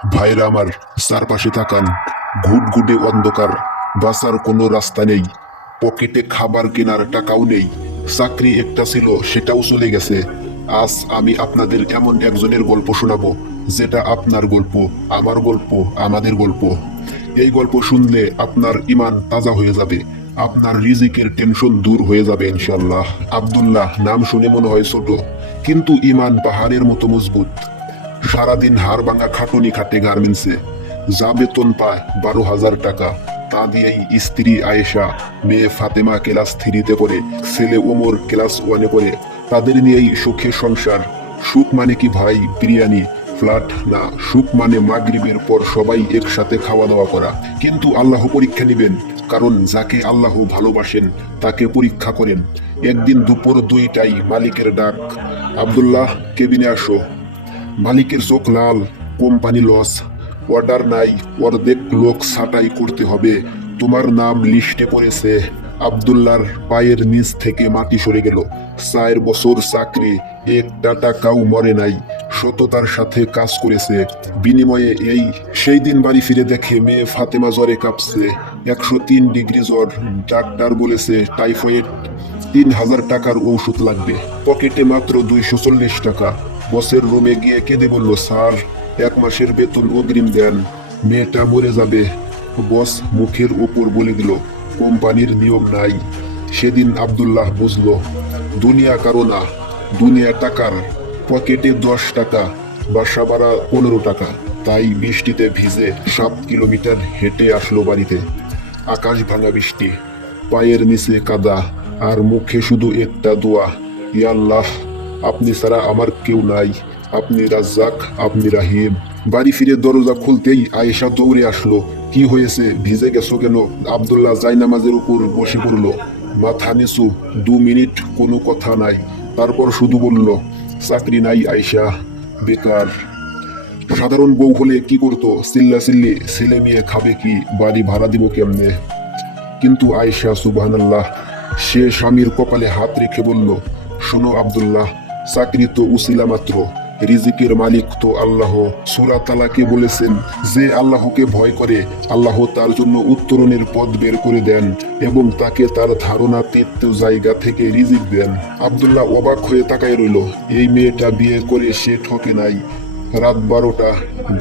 ভাইরা আমার, চারপাশে তাকান। ঘুটঘুটে অন্ধকার, বাঁচার কোনো রাস্তা নেই। পকেটে খাবার কেনার টাকাও নেই। চাকরি একটা ছিল, সেটাও চলে গেছে। আজ আমি আপনাদের এমন একজনের গল্প শোনাবো, যেটা আপনার গল্প, আমার গল্প, আমাদের গল্প। এই গল্প শুনলে আপনার ঈমান তাজা হয়ে যাবে, আপনার রিজিকের টেনশন দূর হয়ে যাবে ইনশাল্লাহ। আব্দুল্লাহ নাম শুনে মনে হয় ছোট, কিন্তু ঈমান পাহাড়ের মতো মজবুত। সারাদিন হাড় ভাঙা খাটুনি খাটে গার্মেন্টসে। যা বেতন পায় 12,000 টাকা, তা দিয়েই স্ত্রী আয়েশা, মেয়ে ফাতেমা ক্লাস 3-তে পড়ে, ছেলে ওমর ক্লাস 1-এ পড়ে। তাদের নিয়েই সুখে সংসার। সুখ মানে কি ভাই বিরিয়ানি, ফ্ল্যাট না। সুখ মানে মাগরিবের পর সবাই একসাথে খাওয়া দাওয়া করা। কিন্তু আল্লাহ পরীক্ষা নিবেন, কারণ যাকে আল্লাহ ভালোবাসেন তাকে পরীক্ষা করেন। একদিন দুপুর 2টায় মালিকের ডাক, আব্দুল্লাহ কেবিনে আসো। মালিকের চোখ লাল, কোম্পানি লস, অর্ডার নাই, অর্ধেক লোক ছাঁটাই করতে হবে, তোমার নাম লিস্টে পড়েছে। আব্দুল্লাহর পায়ের নিচ থেকে মাটি সরে গেল। 4 বছর চাকরি, একটা টাকাও মরে নাই। সততার সাথে কাজ করেছে, বিনিময়ে এই। সেই দিন বাড়ি ফিরে দেখে মেয়ে ফাতেমা জ্বরে কাঁপছে। 103 ডিগ্রি জ্বর। ডাক্তার বলেছে টাইফয়েড। 3,000 টাকার ঔষধ লাগবে। পকেটে মাত্র 240 টাকা। বসের রুমে গিয়ে কেঁদে বলল, স্যার 1 মাসের বেতন অগ্রিম দেন, মেয়েটা মরে যাবে। বস মুখের উপর বলে দিল, কোম্পানির নিয়ম নাই। সেদিন আব্দুল্লাহ বুঝল, দুনিয়া কারো না, দুনিয়া টাকার। পকেটে 10 টাকা, বাসা ভাড়া 15 টাকা। তাই বৃষ্টিতে ভিজে 7 কিলোমিটার হেঁটে আসলো বাড়িতে। আকাশ ভাঙা বৃষ্টি, পায়ের নিচে কাদা, আর মুখে শুধু একটা দোয়া, ইয়া আল্লাহ, আপনি ছাড়া আমার কেউ নাই, আপনি রাজ্জাক, আপনি রাহিম। বাড়ি ফিরে দরজা খুলতেই আয়েশা দৌড়ে আসলো। কি হয়েছে, ভিজে গেছো কেন? আব্দুল্লাহ জায়নামাজের উপর বসে পড়ল, মাথা নিচু। 2 মিনিট কোনো কথা নাই, তারপর শুধু বলল, চাকরি নাই আয়েশা, বেকার। সাধারণ বউ হলে কি করতো? চিল্লাচিল্লি, ছেলে মেয়ে খাবে কি, বাড়ি ভাড়া দিব কেমনে? কিন্তু আয়েশা, সুবহানাল্লাহ, সে স্বামীর কপালে হাত রেখে বলল, শোনো আব্দুল্লাহ, চাকরি তো উসিলা মাত্র, রিজিকের মালিক তো আল্লাহ। সূরা তালাকে বলেছেন, যে আল্লাহকে ভয় করে আল্লাহ তার জন্য উত্তরণের পথ বের করে দেন এবং তাকে তার ধারণাতীত জায়গা থেকে রিজিক দেন। আব্দুল্লাহ অবাক হয়ে তাকায় রইল। এই মেয়েটা বিয়ে করে সে ঠকে নাই। রাত 12টা,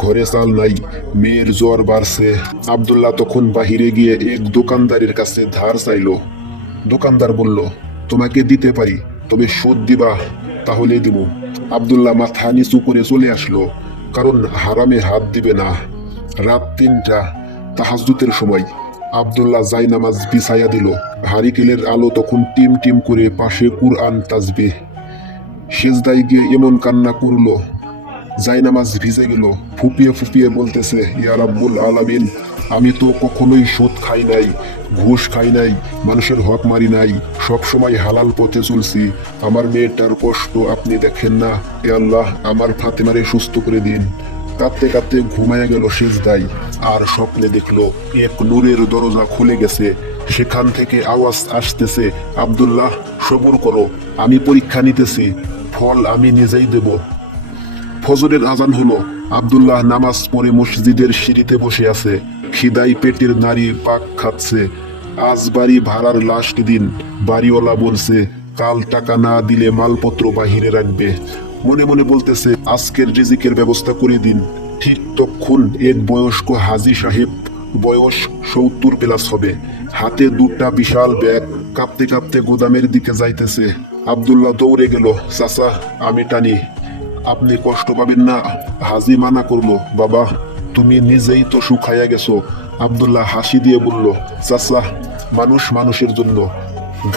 ঘরে চাল নাই, মেয়ের জ্বর বাড়ছে। আব্দুল্লাহ তখন বাহিরে গিয়ে এক দোকানদারের কাছে ধার চাইল। দোকানদার বলল, তোমাকে দিতে পারি, তবে সুদ দিবা, তাহলে দিব। আব্দুল্লাহ মাথা নিচু করে চলে আসলো, কারণ হারামে হাত দিবে না। রাত 3টা, তাহাজ্জুদের সময়। আব্দুল্লাহ জায়নামাজ বিছাইয়া দিল। হারিকেলের আলো তখন টিম টিম করে, পাশে কুরআন, তাসবিহ। সেজদায় গিয়ে এমন কান্না করলো, জায়নামাজ ভিজে গেল। ফুপিয়ে ফুপিয়ে বলতেছে, ইয়া রাব্বুল আলামিন, আমি তো কখনোই সুদ খাই নাই, ঘুষ খাই নাই, মানুষের হক মারি নাই, সব সময় হালাল পথে চলছি। আমার মেয়েটার কষ্ট আপনি দেখেন না? এ আল্লাহ, আমার ফাতেমারে সুস্থ করে দিন। কাঁদতে কাঁদতে ঘুমায়া গেল সেজদায়। আর স্বপ্নে দেখলো এক নূরের দরজা খুলে গেছে। সেখান থেকে আওয়াজ আসতেছে, আব্দুল্লাহ সবর করো, আমি পরীক্ষা নিতেছি, ফল আমি নিজেই দেব। ফজরের আজান হলো। আব্দুল্লাহ নামাজ পড়ে মসজিদের সিঁড়িতে বসে আছে। খিদাই পেটের নারী পাক খাচ্ছে। আজ বাড়ি ভাড়ার লাস্ট দিন। বাড়িওয়ালা বলছে, কাল টাকা না দিলে মালপত্র বাহিরে রাখবে। মনে মনে বলতেছে, আজকের রিজিকের ব্যবস্থা করে দিন। ঠিক তখন এক বয়স্ক হাজী সাহেব, বয়স 70+ হবে, হাতে 2টা বিশাল ব্যাগ, কাঁপতে কাঁপতে গোদামের দিকে যাইতেছে। আব্দুল্লাহ দৌড়ে গেল, চাচা আমি টানি, আপনি কষ্ট পাবেন না। হাজি মানা করলো, বাবা তুমি নিজেই তো শুকাইয়া গেছো। আব্দুল্লাহ হাসি দিয়ে বলল, চাচা, মানুষ মানুষের জন্য।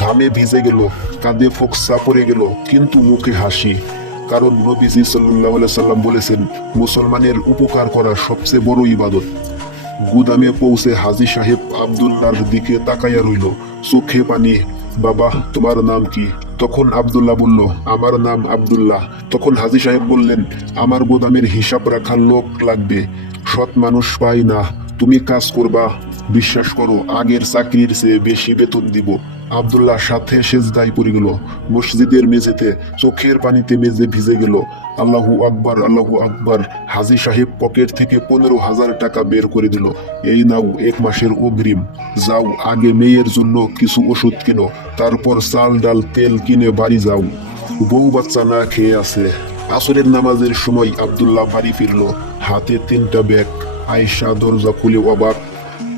ঘামে ভিজে গেল, কাঁধে ফোকসা পড়ে গেল, কিন্তু মুখে হাসি। কারণ নবীজি সাল্লাল্লাহু আলাইহি সাল্লাম বলেছেন, মুসলমানের উপকার করা সবচেয়ে বড় ইবাদত। গুদামে পৌঁছে হাজী সাহেব আব্দুল্লাহর দিকে তাকাইয়া রইল, চোখে পানি। বাবা তোমার নাম কি? তখন আব্দুল্লাহ বলল, আমার নাম আব্দুল্লাহ। তখন হাজী সাহেব বললেন, আমার গোদামের হিসাব রাখার লোক লাগবে, সৎ মানুষ পাই না, তুমি কাজ করবা, বিশ্বাস করো আগের চাকরির চেয়ে বেশি বেতন দিব। আব্দুল্লাহ সাথে সেজদায় পড়ে গেল। মসজিদের মেঝেতে চোখের পানিতে মেঝে ভিজে গেল। আল্লাহু আকবার, আল্লাহু আকবার। হাজী সাহেব পকেট থেকে 15,000 টাকা বের করে দিল। এই নাও 1 মাসের অগ্রিম। যাও আগে মেয়ের জন্য কিছু ওষুধ কিনো, তারপর চাল ডাল তেল কিনে বাড়ি যাও। বউ বাচ্চা না খেয়ে আছে। আসরের নামাজের সময় আব্দুল্লাহ বাড়ি ফিরল, হাতে 3টা ব্যাগ। আয়েশা দরজা খুলে অবাক।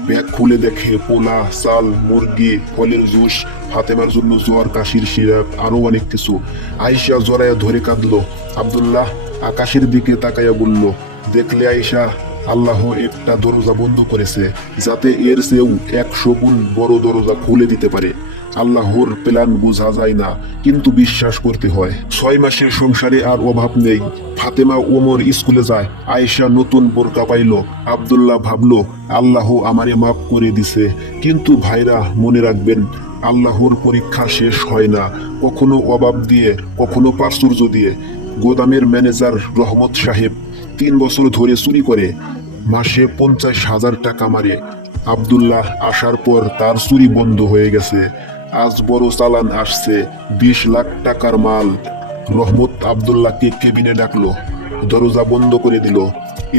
ব্যাগ খুলে দেখে পোলা, চাল, মুরগি, ফলের জুস, ফাতেমার জন্য জ্বর কাশির সিরাপ, আরো অনেক কিছু। আয়েশা জড়ায়া ধরে কাঁদলো। আব্দুল্লাহ আকাশের দিকে তাকাইয়া বলল, দেখলে আয়েশা, আল্লাহ একটা দরজা বন্ধ করেছে, যাতে এর চেয়েও 100 গুণ বড় দরজা খুলে দিতে পারে। আল্লাহর প্ল্যান বোঝা যায় না, কিন্তু বিশ্বাস করতে হয়। 6 মাসের সংসারে আর অভাব নেই। ফাতেমা ওমর স্কুলে যায়। আয়েশা নতুন বোরকা পাইল। আব্দুল্লাহ ভাবলো, আল্লাহ আমারে মাফ করে দিছে। কিন্তু ভাইরা মনে রাখবেন, আল্লাহর পরীক্ষা শেষ হয় না, কখনো অভাব দিয়ে, কখনো প্রাচুর্য দিয়ে। গোদামের ম্যানেজার রহমত সাহেব 3 বছর ধরে চুরি করে, মাসে 50,000 টাকা মারে। আব্দুল্লাহ আসার পর তার চুরি বন্ধ হয়ে গেছে। আজ বড় চালান আসছে, 20 লাখ টাকার মাল। রহমত আব্দুল্লাহকে কেবিনে ডাকলো, দরজা বন্ধ করে দিল,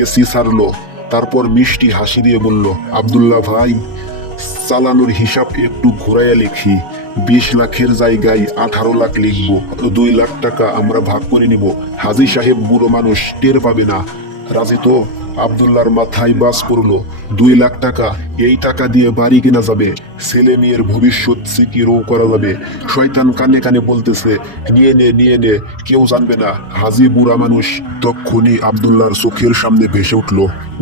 এসি ছাড়লো। তারপর মিষ্টি হাসি দিয়ে বলল, আব্দুল্লাহ ভাই, চালানোর হিসাব একটু ঘুরাইয়া লিখি। 20 লাখের জায়গায় 18 লাখ লিখব। 2 লাখ টাকা আমরা ভাগ করে নিব। হাজী সাহেব বুড়ো মানুষ, টের পাবে না। রাজি তো? আব্দুল্লাহর মাথায় বাজ পড়লো। 2 লাখ টাকা, এই টাকা দিয়ে বাড়ি কেনা যাবে, ছেলে মেয়ের ভবিষ্যৎ সিকিউরও করা যাবে। শয়তান কানে কানে বলতেছে, নিয়ে নে, কেউ জানবে না। হাজী বুড়া মানুষ। তক্ষুনি আব্দুল্লাহর চোখের সামনে ভেসে উঠল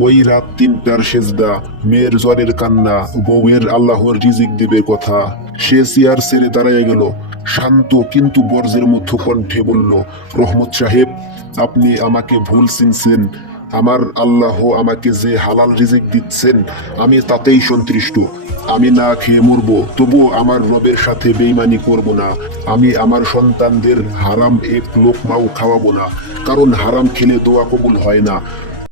ওই রাত 3টার সেজদা, মেয়ের জ্বরের কান্না, বউয়ের আল্লাহর রিজিক দিবে কথা। সে চেয়ার ছেড়ে দাঁড়ায় গেল, শান্ত কিন্তু বর্জ্যের মতো কণ্ঠে বলল, রহমত সাহেব, আপনি আমাকে ভুল চিনছেন। আমার আল্লাহ আমাকে যে হালাল রিজিক দিচ্ছেন, আমি তাতেই সন্তুষ্ট। আমি না খেয়ে মরবো, তবুও আমার রবের সাথে বেইমানি করব না। আমি আমার সন্তানদের হারাম এক লোকমাও খাওয়াবো না, কারণ হারাম খেলে দোয়া কবুল হয় না।